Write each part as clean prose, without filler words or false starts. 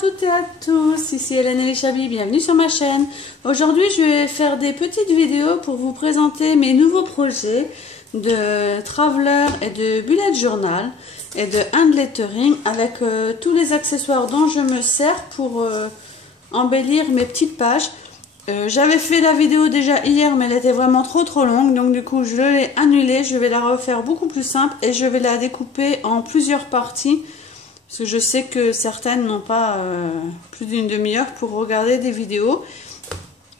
toutes et à tous, ici Hélène Elishabi, bienvenue sur ma chaîne. Aujourd'hui je vais faire des petites vidéos pour vous présenter mes nouveaux projets de traveler et de bullet journal et de hand lettering avec tous les accessoires dont je me sers pour embellir mes petites pages. J'avais fait la vidéo déjà hier mais elle était vraiment trop longue, donc du coup je l'ai annulée. Je vais la refaire beaucoup plus simple et je vais la découper en plusieurs parties. Parce que je sais que certaines n'ont pas plus d'une demi-heure pour regarder des vidéos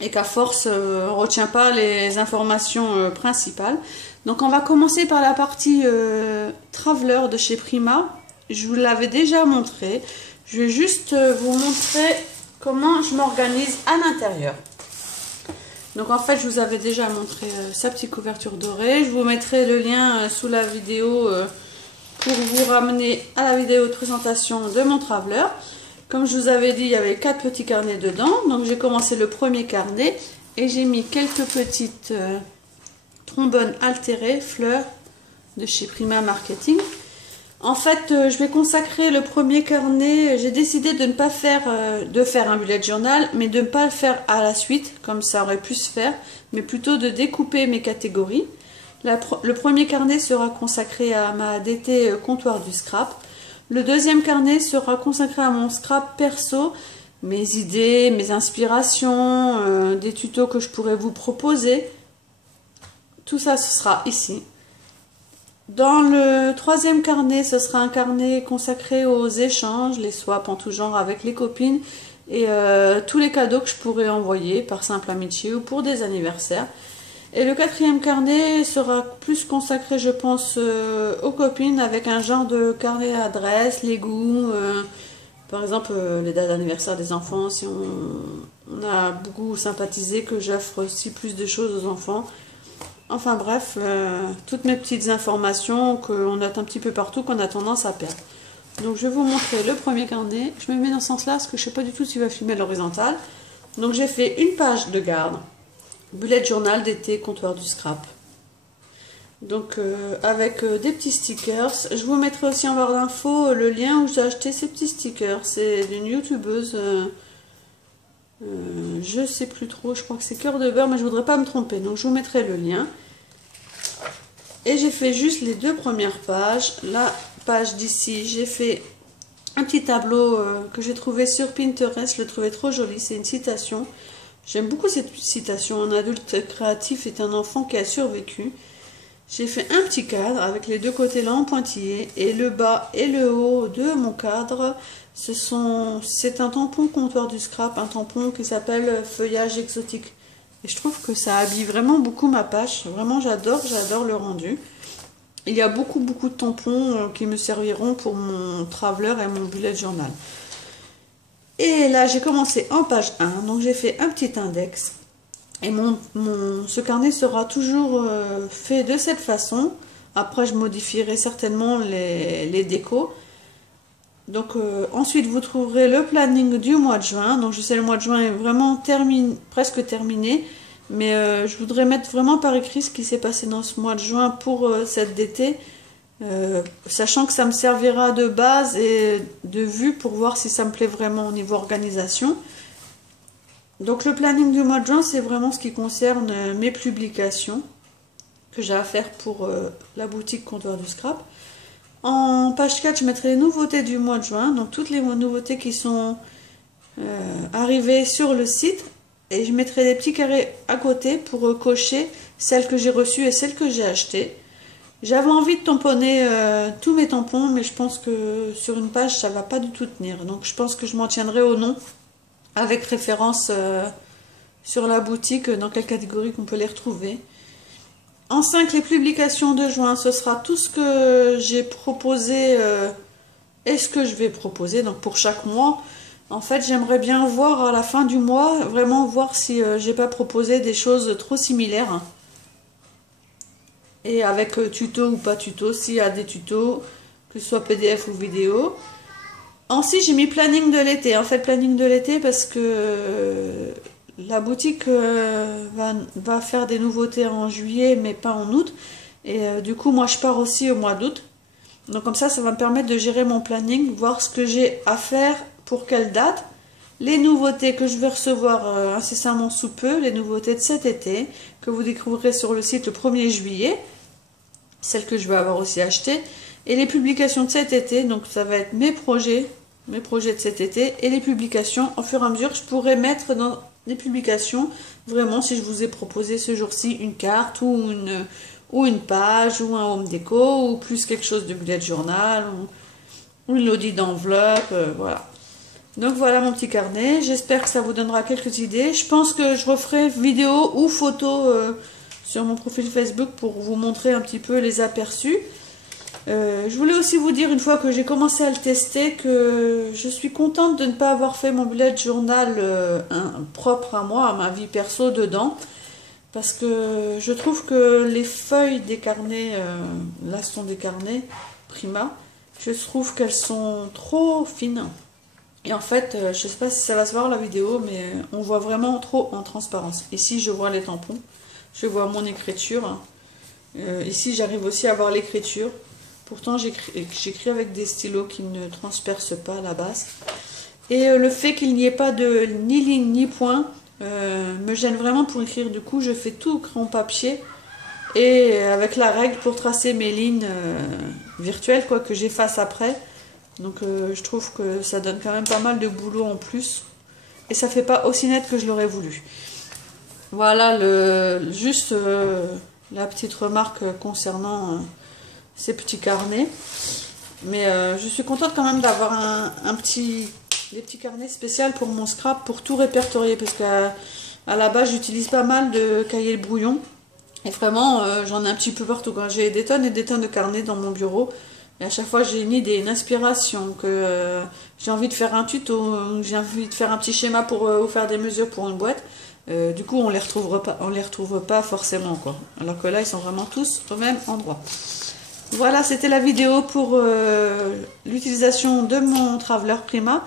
et qu'à force, on ne retient pas les informations principales. Donc on va commencer par la partie Traveler de chez Prima. Je vous l'avais déjà montré. Je vais juste vous montrer comment je m'organise à l'intérieur. Donc en fait, je vous avais déjà montré sa petite couverture dorée. Je vous mettrai le lien sous la vidéo pour vous ramener à la vidéo de présentation de mon traveler. Comme je vous avais dit, il y avait 4 petits carnets dedans. Donc j'ai commencé le premier carnet et j'ai mis quelques petites trombones altérées, fleurs de chez Prima Marketing. En fait, je vais consacrer le premier carnet. J'ai décidé de ne pas faire, un bullet journal, mais de ne pas le faire à la suite, comme ça aurait pu se faire, mais plutôt de découper mes catégories. Le premier carnet sera consacré à ma DT comptoir du scrap. Le deuxième carnet sera consacré à mon scrap perso, mes idées, mes inspirations, des tutos que je pourrais vous proposer. Tout ça, ce sera ici. Dans le troisième carnet, ce sera un carnet consacré aux échanges, les swaps en tout genre avec les copines et tous les cadeaux que je pourrais envoyer par simple amitié ou pour des anniversaires. Et le quatrième carnet sera plus consacré, je pense, aux copines avec un genre de carnet adresse, les goûts, par exemple les dates d'anniversaire des enfants, si on a beaucoup sympathisé, que j'offre aussi plus de choses aux enfants. Enfin bref, toutes mes petites informations qu'on note un petit peu partout, qu'on a tendance à perdre. Donc je vais vous montrer le premier carnet. Je me mets dans ce sens-là parce que je ne sais pas du tout s'il va filmer à l'horizontale. Donc j'ai fait une page de garde. Bullet journal d'été comptoir du scrap. Donc avec des petits stickers. Je vous mettrai aussi en barre d'infos le lien où j'ai acheté ces petits stickers. C'est d'une youtubeuse. Je sais plus trop. Je crois que c'est Cœur de Beurre, mais je voudrais pas me tromper. Donc je vous mettrai le lien. Et j'ai fait juste les deux premières pages. La page d'ici, j'ai fait un petit tableau que j'ai trouvé sur Pinterest. Je le trouvais trop joli. C'est une citation. J'aime beaucoup cette citation. Un adulte créatif est un enfant qui a survécu. J'ai fait un petit cadre avec les deux côtés là en pointillé. Et le bas et le haut de mon cadre, c'est un tampon comptoir du scrap. Un tampon qui s'appelle Feuillage exotique. Et je trouve que ça habille vraiment beaucoup ma page. Vraiment, j'adore le rendu. Il y a beaucoup de tampons qui me serviront pour mon traveler et mon bullet journal. Et là, j'ai commencé en page 1, donc j'ai fait un petit index. Et ce carnet sera toujours fait de cette façon. Après, je modifierai certainement les décos. Donc ensuite, vous trouverez le planning du mois de juin. Donc je sais, le mois de juin est vraiment presque terminé. Mais je voudrais mettre vraiment par écrit ce qui s'est passé dans ce mois de juin pour cette DT. Sachant que ça me servira de base et de vue pour voir si ça me plaît vraiment au niveau organisation. Donc le planning du mois de juin, c'est vraiment ce qui concerne mes publications que j'ai à faire pour la boutique comptoir du scrap. En page 4, je mettrai les nouveautés du mois de juin, donc toutes les nouveautés qui sont arrivées sur le site. Et je mettrai des petits carrés à côté pour cocher celles que j'ai reçues et celles que j'ai achetées. J'avais envie de tamponner tous mes tampons, mais je pense que sur une page, ça ne va pas du tout tenir. Donc je pense que je m'en tiendrai au nom, avec référence sur la boutique, dans quelle catégorie qu'on peut les retrouver. En 5, les publications de juin, ce sera tout ce que j'ai proposé et ce que je vais proposer, donc pour chaque mois. En fait, j'aimerais bien voir à la fin du mois, vraiment voir si j'ai pas proposé des choses trop similaires. Et avec tuto ou pas tuto, s'il y a des tutos, que ce soit PDF ou vidéo. Ensuite, j'ai mis planning de l'été. En fait, planning de l'été parce que la boutique va faire des nouveautés en juillet, mais pas en août. Et du coup, moi, je pars aussi au mois d'août. Donc comme ça va me permettre de gérer mon planning, voir ce que j'ai à faire pour quelle date, les nouveautés que je vais recevoir incessamment sous peu, les nouveautés de cet été, que vous découvrirez sur le site le 1er juillet, celles que je vais avoir aussi achetées, et les publications de cet été, donc ça va être mes projets de cet été, et les publications, au fur et à mesure, je pourrai mettre dans les publications, vraiment, si je vous ai proposé ce jour-ci une carte, ou une page, ou un home déco, ou plus quelque chose de bullet journal, ou une audit d'enveloppe, voilà. Donc voilà mon petit carnet, j'espère que ça vous donnera quelques idées. Je pense que je referai vidéo ou photo sur mon profil Facebook pour vous montrer un petit peu les aperçus. Je voulais aussi vous dire, une fois que j'ai commencé à le tester, que je suis contente de ne pas avoir fait mon bullet journal propre à moi, à ma vie perso dedans. Parce que je trouve que les feuilles des carnets, là ce sont des carnets Prima, je trouve qu'elles sont trop fines. Et en fait, je ne sais pas si ça va se voir la vidéo, mais on voit vraiment trop en transparence. Ici, je vois les tampons, je vois mon écriture. Ici, j'arrive aussi à voir l'écriture. Pourtant, j'écris avec des stylos qui ne transpercent pas à la base. Et le fait qu'il n'y ait pas de ni ligne ni point me gêne vraiment pour écrire. Du coup, je fais tout au crayon papier et avec la règle pour tracer mes lignes virtuelles, quoi, que j'efface après. Donc je trouve que ça donne quand même pas mal de boulot en plus. Et ça fait pas aussi net que je l'aurais voulu. Voilà juste la petite remarque concernant ces petits carnets. Mais je suis contente quand même d'avoir des petits carnets spéciaux pour mon scrap, pour tout répertorier. Parce qu'à la base j'utilise pas mal de cahiers de brouillon. Et vraiment j'en ai un petit peu partout. J'ai des tonnes et des tonnes de carnets dans mon bureau. Et à chaque fois, j'ai une idée, une inspiration, que j'ai envie de faire un tuto, j'ai envie de faire un petit schéma pour vous faire des mesures pour une boîte. Du coup, on les retrouve pas forcément, quoi. Alors que là, ils sont vraiment tous au même endroit. Voilà, c'était la vidéo pour l'utilisation de mon Traveler Prima.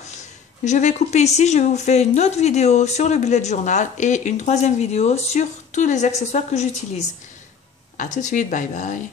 Je vais couper ici, je vais vous faire une autre vidéo sur le bullet journal et une troisième vidéo sur tous les accessoires que j'utilise. A tout de suite, bye bye.